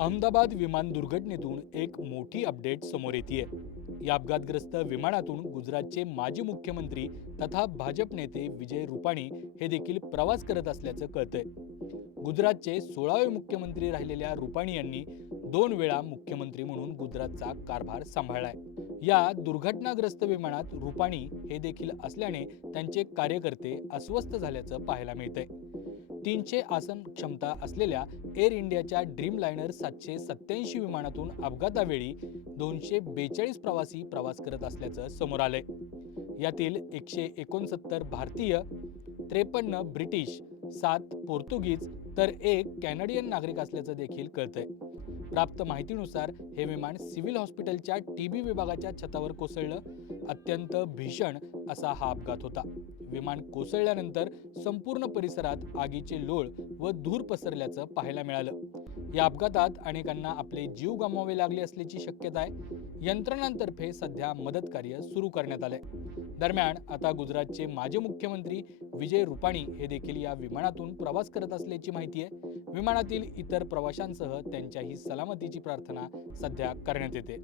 अहमदाबाद विमान दुर्घटनेतून एक मोठी अपडेट समोर येतेय। या अपघातग्रस्त विमानातून गुजरातचे माजी मुख्यमंत्री तथा भाजप नेते विजय रुपाणी हे देखील प्रवास करत असल्याचं कळतंय। गुजरातचे 16वे मुख्यमंत्री राहिलेल्या रुपाणी यांनी 2 वेळा मुख्यमंत्री म्हणून गुजरातचा कारभार सांभाळलाय। या दुर्घटनाग्रस्त विमानात रुपाणी हे देखील असल्याने त्यांचे कार्यकर्ते अस्वस्थ झाल्याचं पाहायला मिळतंय। 300 आसन क्षमता असलेल्या एअर इंडियाच्या ड्रीम लायनर 787 विमानातून अपघातावेळी 242 प्रवासी प्रवास करत असल्याचं समोर आलंय। यातील 169 भारतीय, 53 ब्रिटिश, 7 पोर्तुगीज तर 1 कॅनडियन नागरिक असल्याचं देखील कळतंय। प्राप्त माहितीनुसार हे विमान सिव्हिल हॉस्पिटलच्या टीबी विभागाच्या छतावर कोसळलं। अत्यंत भीषण असा हा अपघात होता। विमान कोसळल्यानंतर संपूर्ण परिसरात आगीचे लोळ व धूर पसरल्याचं पाहायला मिळालं। या अपघातात अनेकांना आपले जीव गमवावे लागले असल्याची शक्यता आहे। यंत्रणांतर्फे सध्या मदत कार्य सुरू करण्यात आलंय। दरम्यान आता गुजरातचे माजी मुख्यमंत्री विजय रुपाणी हे देखील या विमानातून प्रवास करत असल्याची माहिती आहे। विमानातील इतर प्रवाशांसह त्यांच्याही सलामतीची प्रार्थना सध्या करण्यात येते।